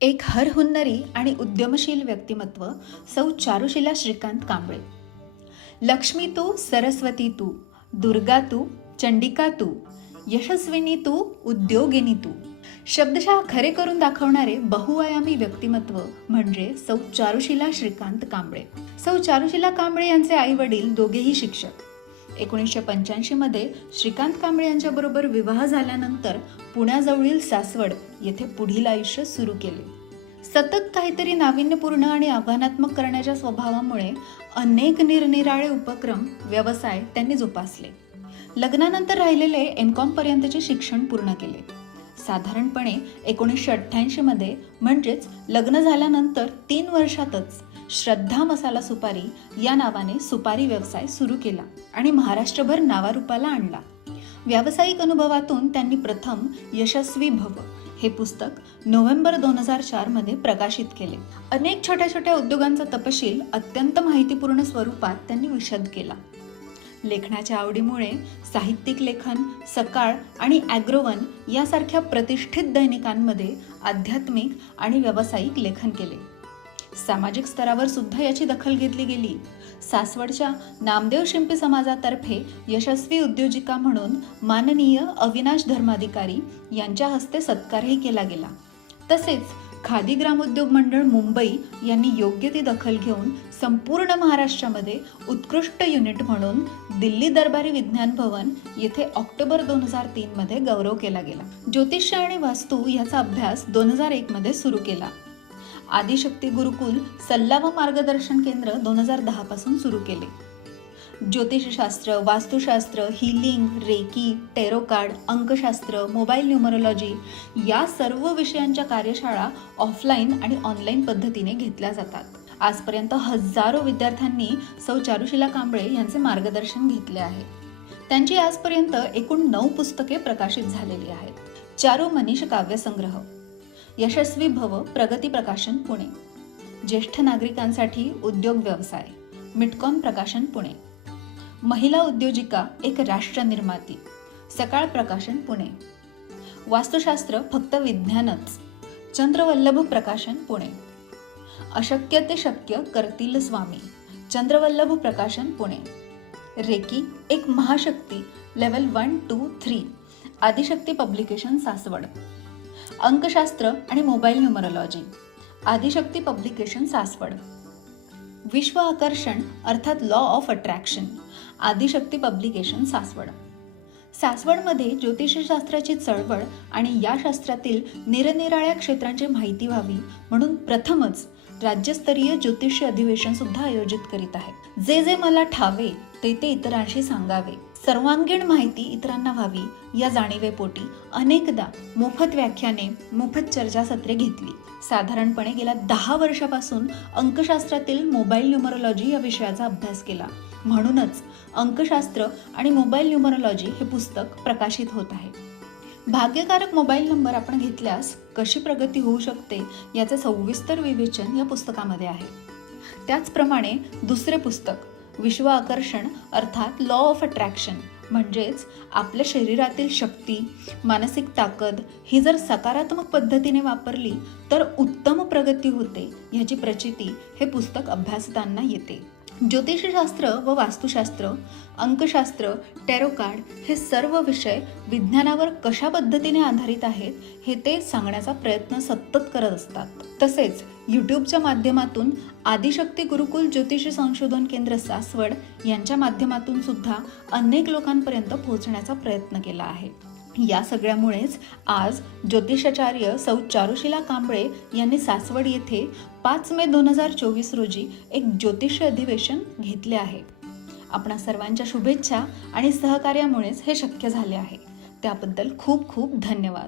एक हरहुन्नरी आणि उद्यमशील व्यक्तिमत्व सौ चारुशिला श्रीकांत कांबळे. लक्ष्मी तू सरस्वती तू दुर्गा तू चंडिका तू यशस्विनी तू उद्योगिनी तू. शब्दशः खरे करून दाखवणारे बहुआयामी व्यक्तिमत्व म्हणजे सौ चारुशिला श्रीकांत कांबळे. सौ चारुशिला कांबळे यांचे आई वडील दोघेही शिक्षक. एकोणीसशे पंच्याऐंशीमध्ये श्रीकांत कांबळे यांच्याबरोबर विवाह झाल्यानंतर पुण्याजवळील सासवड येथे पुढील आयुष्य सुरू केले. सतत काहीतरी नाविन्यपूर्ण आणि आव्हानात्मक करण्याच्या स्वभावामुळे अनेक निरनिराळे उपक्रम व्यवसाय त्यांनी जोपासले. लग्नानंतर राहिलेले एम कॉम पर्यंतचे शिक्षण पूर्ण केले. साधारणपणे एकोणीसशे अठ्ठ्याऐंशीमध्ये म्हणजेच लग्न झाल्यानंतर तीन वर्षातच श्रद्धा मसाला सुपारी या नावाने सुपारी व्यवसाय सुरू केला आणि महाराष्ट्रभर नावारूपाला आणला. व्यावसायिक अनुभवातून त्यांनी प्रथम यशस्वी भव हे पुस्तक नोव्हेंबर दोन हजार चारमध्ये प्रकाशित केले. अनेक छोट्या छोट्या उद्योगांचा तपशील अत्यंत माहितीपूर्ण स्वरूपात त्यांनी विशद केला. लेखनाच्या आवडीमुळे साहित्यिक लेखन सकाळ आणि ॲग्रोवन यासारख्या प्रतिष्ठित दैनिकांमध्ये आध्यात्मिक आणि व्यावसायिक लेखन केले. सामाजिक स्तरावर सुद्धा याची दखल घेतली गेली. सासवडच्या नामदेव शिंपी समाजातर्फे यशस्वी उद्योजिका म्हणून माननीय अविनाश धर्माधिकारी यांच्या हस्ते सत्कारही केला गेला. तसेच खादी ग्रामोद्योग मंडळ मुंबई यांनी योग्य ती दखल घेऊन संपूर्ण महाराष्ट्रामध्ये उत्कृष्ट युनिट म्हणून दिल्ली दरबारी विज्ञान भवन येथे ऑक्टोबर दोन हजार तीनमध्ये गौरव केला गेला. ज्योतिष आणि वास्तू याचा अभ्यास दोन हजार एकमध्ये सुरू केला. आदिशक्ती गुरुकुल सल्ला व मार्गदर्शन केंद्र दोन हजार दहा पासून सुरू केले. ज्योतिषशास्त्र वास्तुशास्त्र हिलिंग रेकी टेरो कार्ड अंकशास्त्र मोबाईल न्यूमरोलॉजी या सर्व विषयांच्या कार्यशाळा ऑफलाईन आणि ऑनलाईन पद्धतीने घेतल्या जातात. आजपर्यंत हजारो विद्यार्थ्यांनी सौ चारुशिला कांबळे यांचे मार्गदर्शन घेतले आहे. त्यांची आजपर्यंत एकूण नऊ पुस्तके प्रकाशित झालेली आहेत. चारू मनीष काव्यसंग्रह यशस्वी भव प्रगती प्रकाशन पुणे ज्येष्ठ नागरिकांसाठी उद्योग व्यवसाय मिटकॉन प्रकाशन पुणे. महिला उद्योजिका एक राष्ट्र निर्माती. सकाळ प्रकाशन पुणे. वास्तुशास्त्र फक्त विज्ञानच. चंद्रवल्लभ प्रकाशन पुणे. अशक्य ते शक्य करतील स्वामी. चंद्रवल्लभ प्रकाशन पुणे. रेकी एक महाशक्ती level one two three. Adishakti publication Saswad. अंकशास्त्र आणि mobile numerology. Adishakti publication Saswad. विश्व आकर्षण अर्थात law of attraction Adishakti publication Saswad. सासवडमध्ये ज्योतिषशास्त्राची चळवळ आणि या शास्त्रातील निरनिराळ्या क्षेत्रांची माहिती व्हावी म्हणून प्रथमच राज्यस्तरीय ज्योतिष अधिवेशन सुद्धा आयोजित करीत आहे जे जे मला ठावे ते ते इतरांशी सांगावे. सर्वांगीण माहिती इतरांना व्हावी या जाणीवेपोटी अनेकदा मोफत व्याख्याने मोफत चर्चासत्रे घेतली. साधारणपणे गेल्या दहा वर्षापासून अंकशास्त्रातील मोबाईल न्युमरोलॉजी या विषयाचा अभ्यास केला. म्हणूनच अंकशास्त्र आणि मोबाईल न्युमरोलॉजी हे पुस्तक प्रकाशित होत आहे. भाग्यकारक मोबाईल नंबर आपण घेतल्यास कशी प्रगती होऊ शकते याचे सविस्तर विवेचन या पुस्तकामध्ये आहे. त्याचप्रमाणे दुसरे पुस्तक विश्व आकर्षण अर्थात लॉ ऑफ अट्रॅक्शन म्हणजेच आपल्या शरीरातील शक्ती मानसिक ताकद ही जर सकारात्मक पद्धतीने वापरली तर उत्तम प्रगती होते ह्याची प्रचिती हे पुस्तक अभ्यासताना येते. ज्योतिषशास्त्र व वास्तुशास्त्र अंकशास्त्र टॅरोकार्ड हे सर्व विषय विज्ञानावर कशा पद्धतीने आधारित आहेत हे ते सांगण्याचा प्रयत्न सतत करत असतात. तसेच यूट्यूबच्या माध्यमातून आदिशक्ती गुरुकुल ज्योतिष संशोधन केंद्र सासवड यांच्या माध्यमातून सुद्धा अनेक लोकांपर्यंत पोहोचण्याचा प्रयत्न केला आहे. या सगळ्यामुळेच आज ज्योतिषाचार्य सौ चारुशिला कांबळे यांनी सासवड येथे पाच मे दोन हजार चोवीस रोजी एक ज्योतिष अधिवेशन घेतले आहे. आपणा सर्वांच्या शुभेच्छा आणि सहकार्यामुळेच हे शक्य झाले आहे. त्याबद्दल खूप खूप धन्यवाद.